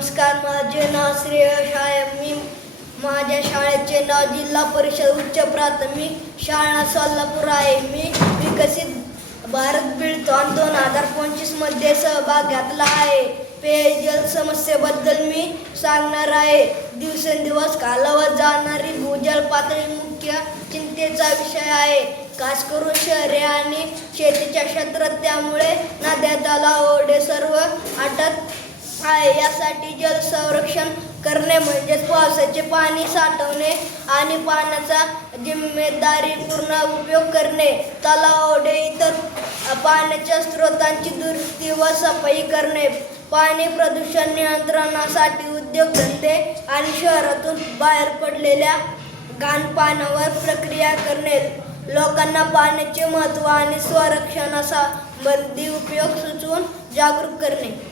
नमस्कार, माझे नाव श्रेयश आहे. मी माझ्या शाळेचे नाव जिल्हा परिषद उच्च प्राथमिक शाळा सोलापूर आहे. मी विकसित भारत बिल्डथॉन 2025 मध्ये सहभाग घेतला आहे. पेयजल समस्येबद्दल मी सांगणार आहे. दिवसेंदिवस खालावत जाणारी भूजल पातळी मुख्य चिंतेचा विषय आहे, खास करून शहरे आणि शेतीच्या क्षेत्रात. त्यामुळे नद्या, तलाव, ओढे सर्व आटत आहे. यासाठी जल संरक्षण करणे म्हणजेच पावसाचे पाणी साठवणे आणि पाण्याचा जिम्मेदारीपूर्ण उपयोग करणे. तलाव, ओढे, इतर पाण्याच्या स्रोतांची दुरुस्ती व सफाई करणे. पाणी प्रदूषण नियंत्रणासाठी उद्योगधंदे आणि शहरातून बाहेर पडलेल्या घाण पाण्यावर प्रक्रिया करणे. लोकांना पाण्याचे महत्त्व आणि संरक्षणासंबंधी उपयोग सुचवून जागरूक करणे.